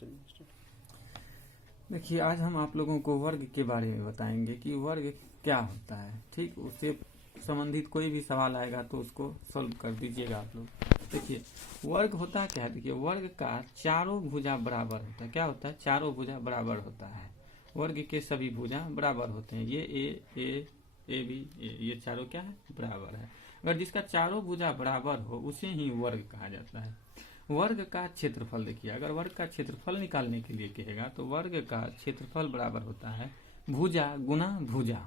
चलिए। देखिए, आज हम आप लोगों को वर्ग के बारे में बताएंगे कि वर्ग क्या होता है। ठीक, उससे संबंधित कोई भी सवाल आएगा तो उसको सॉल्व कर दीजिएगा आप लोग। देखिए, वर्ग होता क्या है। देखिए, वर्ग का चारों भुजा बराबर होता है। क्या होता है? चारों भुजा बराबर होता है। वर्ग के सभी भुजा बराबर होते हैं। ये ए बी ये चारों क्या है? बराबर है। अगर जिसका चारों भुजा बराबर हो उसे ही वर्ग कहा जाता है। वर्ग का क्षेत्रफल, देखिए, अगर वर्ग का क्षेत्रफल निकालने के लिए कहेगा तो वर्ग का क्षेत्रफल बराबर होता है भुजा गुना भुजा।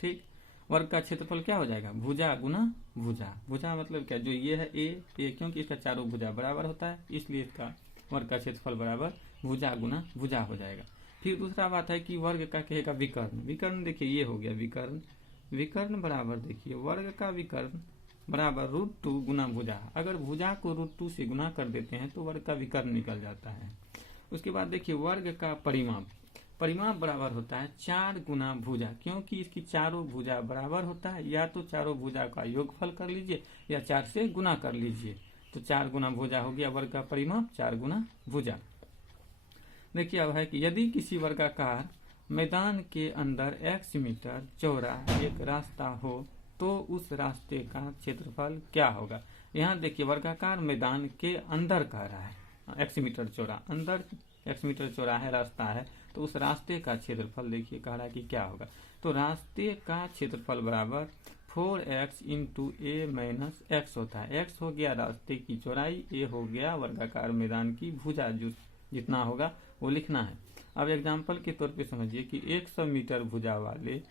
ठीक, वर्ग का क्षेत्रफल क्या हो जाएगा? भुजा गुना भुजा। भुजा मतलब क्या? जो ये है ए, क्योंकि इसका चारों भुजा बराबर होता है इसलिए इसका वर्ग का क्षेत्रफल बराबर भुजा गुना भुजा हो जाएगा। फिर दूसरा बात है कि वर्ग का कहेगा विकर्ण। विकर्ण देखिए, ये हो गया विकर्ण। विकर्ण बराबर, देखिए, वर्ग का विकर्ण बराबर √2 गुना भुजा। अगर भुजा को √2 से गुना कर देते हैं तो वर्ग का विकर्ण निकल जाता है। उसके बाद देखिए, वर्ग का परिमाप। परिमाप बराबर होता है 4 गुना भुजा, क्योंकि इसकी चारों भुजा बराबर होता है। या तो चारों भुजा का योगफल कर लीजिए या 4 से गुना कर लीजिए। तो 4 गुना भुजा हो गया वर्ग का परिमाप, 4 गुना भुजा। देखिए, अब है कि यदि किसी वर्गाकार मैदान के अंदर x मीटर चौड़ा एक रास्ता हो तो उस रास्ते का क्षेत्रफल क्या होगा। यहाँ देखिए, वर्गाकार मैदान के अंदर कह रहा है, x मीटर चौड़ा, अंदर x मीटर चौड़ा है रास्ता है, तो उस रास्ते का क्षेत्रफल देखिए कह रहा है कि क्या होगा। तो रास्ते का क्षेत्रफल बराबर 4x इंटू ए माइनस एक्स होता है। x हो गया रास्ते की चौड़ाई, a हो गया वर्गाकार मैदान की भुजा, जो जितना होगा वो लिखना है। अब एग्जाम्पल के तौर पे समझिए कि 100 मीटर भुजा वाले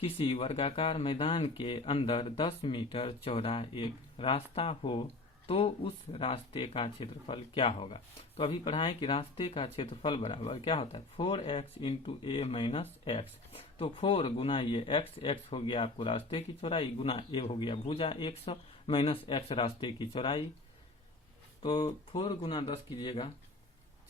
किसी वर्गाकार मैदान के अंदर 10 मीटर चौड़ा एक रास्ता हो तो उस रास्ते का क्षेत्रफल क्या होगा। तो अभी पढ़ा है कि रास्ते का क्षेत्रफल बराबर क्या होता है 4x इंटू ए माइनस एक्स। तो 4 गुना ये x हो गया आपको रास्ते की चौड़ाई, गुना ए हो गया भुजा 100 माइनस एक्स रास्ते की चौड़ाई। तो 4 गुना 10 कीजिएगा,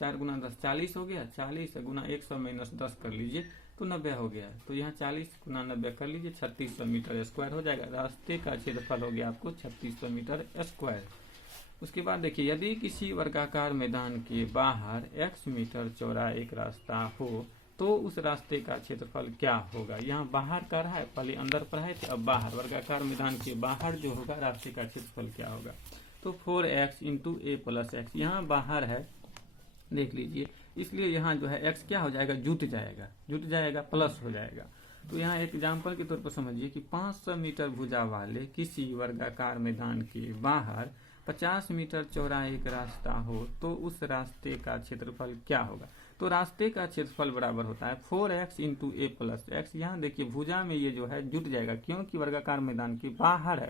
4 गुना 10 40 हो गया, 40 गुना 100 माइनस 10 कर लीजिए तो 90 हो गया। तो यहाँ 40 गुना 90 कर लीजिए, 3600 मीटर स्क्वायर हो जाएगा। रास्ते का क्षेत्रफल हो गया आपको 3600 मीटर स्क्वायर। उसके बाद देखिए, यदि किसी वर्गाकार मैदान के बाहर x मीटर चौड़ा एक रास्ता हो तो उस रास्ते का क्षेत्रफल क्या होगा। यहाँ बाहर का रहा है, पहले अंदर पर है तो अब बाहर, वर्गाकार मैदान के बाहर जो होगा रास्ते का क्षेत्रफल क्या होगा। तो 4x इंटू ए प्लस एक्स, यहाँ बाहर है देख लीजिए, इसलिए यहाँ जो है x क्या हो जाएगा, जुट जाएगा प्लस हो जाएगा। तो यहाँ एक एग्जाम्पल के तौर पर समझिए कि 500 मीटर भुजा वाले किसी वर्गाकार मैदान के बाहर 50 मीटर चौड़ा एक रास्ता हो तो उस रास्ते का क्षेत्रफल क्या होगा। तो रास्ते का क्षेत्रफल बराबर होता है 4x इंटू ए प्लस एक्स। यहाँ देखिए भुजा में ये जो है जुट जाएगा, क्योंकि वर्गाकार मैदान के बाहर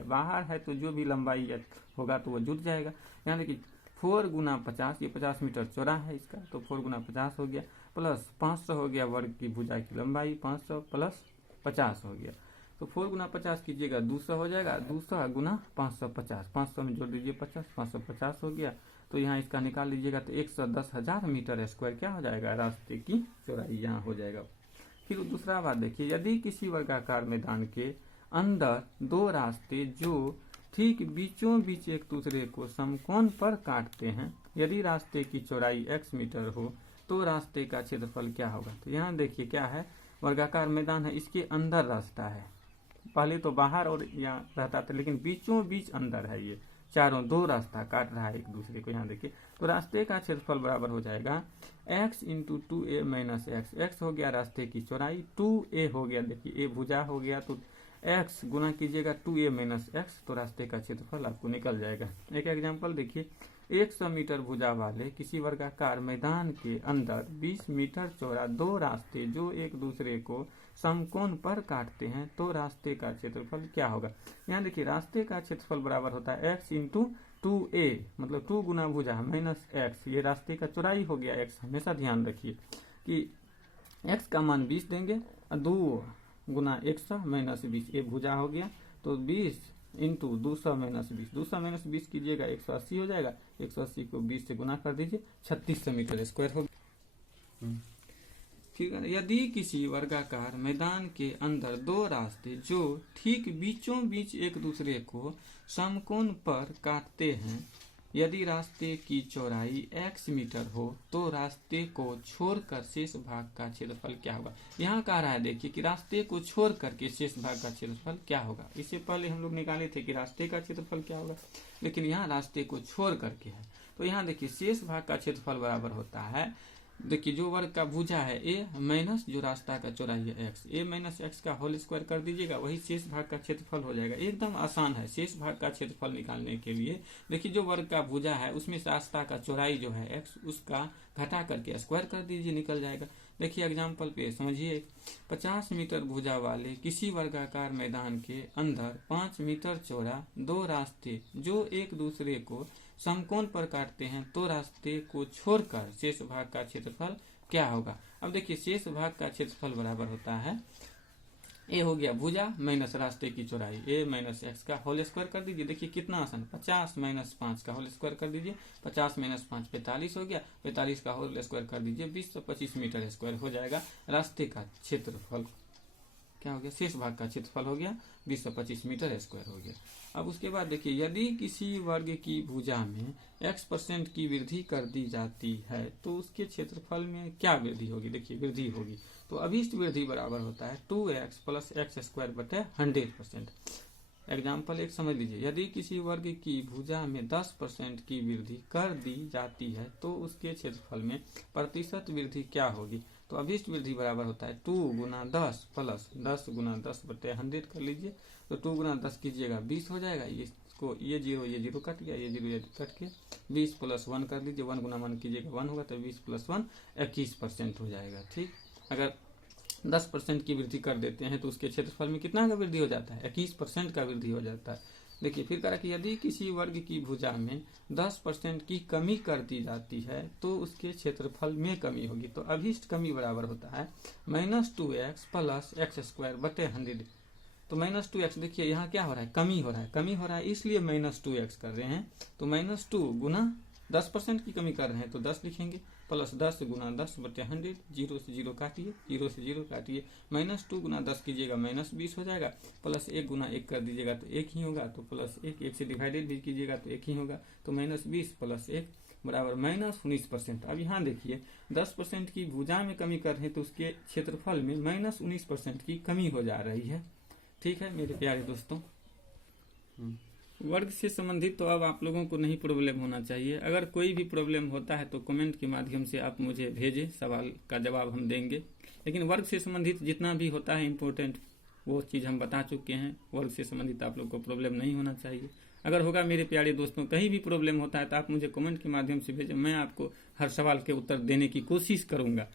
है तो जो भी लंबाई होगा तो वो जुट जाएगा। यहाँ देखिए 4 गुना 50, ये 50 मीटर चौड़ा है इसका, तो 4 गुना 50 हो गया, प्लस 500 हो गया वर्ग की भुजा की लंबाई, 500 प्लस 50 हो गया। तो 4 गुना 50 कीजिएगा 200 हो जाएगा, 200 गुना 550, 500 में जोड़ दीजिए 50, 550 हो गया। तो यहाँ इसका निकाल लीजिएगा तो 110,000 मीटर स्क्वायर क्या हो जाएगा, रास्ते की चौड़ाई यहाँ हो जाएगा। फिर दूसरा बात देखिए, यदि किसी वर्गाकार मैदान के अंदर 2 रास्ते जो ठीक बीचों बीच एक दूसरे को समकोण पर काटते हैं, यदि रास्ते की चौड़ाई x मीटर हो तो रास्ते का क्षेत्रफल क्या होगा। तो यहाँ देखिए क्या है, वर्गाकार मैदान है, इसके अंदर रास्ता है, पहले तो बाहर और यहाँ रहता था लेकिन बीचों बीच अंदर है, ये चारों 2 रास्ता काट रहा है एक दूसरे को। यहाँ देखिए, तो रास्ते का क्षेत्रफल बराबर हो जाएगा x into 2a minus x. X हो गया रास्ते की चौड़ाई, 2a हो गया, देखिए a भुजा हो गया तो x गुना कीजिएगा 2a माइनस एक्स, तो रास्ते का क्षेत्रफल आपको निकल जाएगा। एक एग्जांपल देखिए, 100 मीटर भुजा वाले किसी वर्गाकार मैदान के अंदर 20 मीटर चौड़ा 2 रास्ते जो एक दूसरे को समकोण पर काटते हैं तो रास्ते का क्षेत्रफल क्या होगा। यहाँ देखिए, रास्ते का क्षेत्रफल बराबर होता है x इंटू 2a, मतलब 2 गुना भुजा माइनस एक्स, ये रास्ते का चौड़ाई हो गया x। हमेशा ध्यान रखिए कि x का मान 20 देंगे, 2 गुना 100 माइनस 20, ये भुजा हो गया, तो 20 इंटू 200 माइनस 20, 200 माइनस 20 कीजिएगा 180 हो जाएगा, 180 को 20 से गुना कर दीजिए, 3600 मीटर स्क्वायर हो गया। ठीक है, यदि किसी वर्गाकार मैदान के अंदर 2 रास्ते जो ठीक बीचों बीच एक दूसरे को समकोण पर काटते हैं यदि रास्ते की चौड़ाई x मीटर हो तो रास्ते को छोड़कर शेष भाग का क्षेत्रफल क्या होगा। यहाँ कह रहा है देखिए कि रास्ते को छोड़ करके शेष भाग का क्षेत्रफल क्या होगा। इससे पहले हम लोग निकाले थे कि रास्ते का क्षेत्रफल क्या होगा, लेकिन यहाँ रास्ते को छोड़ करके है। तो यहाँ देखिए शेष भाग का क्षेत्रफल बराबर होता है, देखिए जो वर्ग का भुजा है a माइनस जो रास्ता का चौड़ाई है x, a माइनस एक्स का होल स्क्वायर कर दीजिएगा, वही शेष भाग का क्षेत्रफल हो जाएगा। एकदम आसान है शेष भाग का क्षेत्रफल निकालने के लिए। देखिए जो वर्ग का भुजा है उसमें रास्ता का चौड़ाई जो है x उसका घटा करके स्क्वायर कर दीजिए, निकल जाएगा। देखिए एग्जाम्पल पे समझिए, 50 मीटर भुजा वाले किसी वर्गाकार मैदान के अंदर 5 मीटर चौड़ा दो रास्ते जो एक दूसरे को समकोण पर काटते हैं तो रास्ते को छोड़कर शेष भाग का क्षेत्रफल क्या होगा। अब देखिए शेष भाग का क्षेत्रफल बराबर होता है ए हो गया भुजा माइनस रास्ते की चौड़ाई a माइनस एक्स का होल स्क्वायर कर दीजिए। देखिए कितना आसान, 50 माइनस 5 का होल स्क्वायर कर दीजिए, 50 माइनस 5 45 हो गया, 45 का होल स्क्वायर कर दीजिए, 20 मीटर स्क्वायर हो जाएगा। रास्ते का क्षेत्रफल क्या हो गया, शेष भाग का क्षेत्रफल हो गया 20 मीटर स्क्वायर हो गया। अब उसके बाद देखिए यदि किसी वर्ग की भुजा में x% की वृद्धि कर दी जाती है तो उसके क्षेत्रफल में क्या वृद्धि होगी। देखिए वृद्धि होगी तो अभीष्ट वृद्धि बराबर होता है 2x प्लस एक्स स्क्वायर बटे 100%। एग्जाम्पल एक समझ लीजिए, यदि किसी वर्ग की भुजा में 10% की वृद्धि कर दी जाती है तो उसके क्षेत्रफल में प्रतिशत वृद्धि क्या होगी। तो अभीष्ट वृद्धि बराबर होता है 2 गुना 10 प्लस 10 गुना 10 बटे 100 कर लीजिए। तो 2 गुना 10 कीजिएगा 20 हो जाएगा, ये जीरो कट गया, ये जीरो कट के 20 प्लस 1 कर लीजिए, 1 गुना 1 कीजिएगा 1 होगा, तो 20 प्लस 1 21% हो जाएगा। ठीक, अगर 10% की वृद्धि कर देते हैं तो उसके क्षेत्रफल में कितना का वृद्धि हो जाता है, 21% का वृद्धि हो जाता है। देखिए फिर कह रहा कि यदि किसी वर्ग की भुजा में 10% की कमी कर दी जाती है तो उसके क्षेत्रफल में कमी होगी। तो अभीष्ट कमी बराबर होता है -2x प्लस एक्स स्क्वायर बटे 100। तो -2x देखिए यहाँ क्या हो रहा है, कमी हो रहा है इसलिए -2x कर रहे हैं। तो -2 गुना 10% की कमी कर रहे हैं तो 10 लिखेंगे, प्लस 10 गुना 10 बटे 100, 0 से 0 काटिए, -2 गुना 10 कीजिएगा -20 हो जाएगा, प्लस 1 गुना 1 कर दीजिएगा तो 1 ही होगा, तो प्लस 1 से डिवाइडेड भी कीजिएगा तो 1 ही होगा। तो -20 प्लस 1 बराबर -19%। अब यहाँ देखिए 10% की भुजा में कमी कर रहे हैं तो उसके क्षेत्रफल में -19% की कमी हो जा रही है। ठीक है मेरे प्यारे दोस्तों, वर्ग से संबंधित तो अब आप लोगों को नहीं प्रॉब्लम होना चाहिए। अगर कोई भी प्रॉब्लम होता है तो कमेंट के माध्यम से आप मुझे भेजें, सवाल का जवाब हम देंगे। लेकिन वर्ग से संबंधित जितना भी होता है इम्पोर्टेंट वो चीज़ हम बता चुके हैं। वर्ग से संबंधित आप लोग को प्रॉब्लम नहीं होना चाहिए। अगर होगा मेरे प्यारे दोस्तों कहीं भी प्रॉब्लम होता है तो आप मुझे कमेंट के माध्यम से भेजें, मैं आपको हर सवाल के उत्तर देने की कोशिश करूँगा।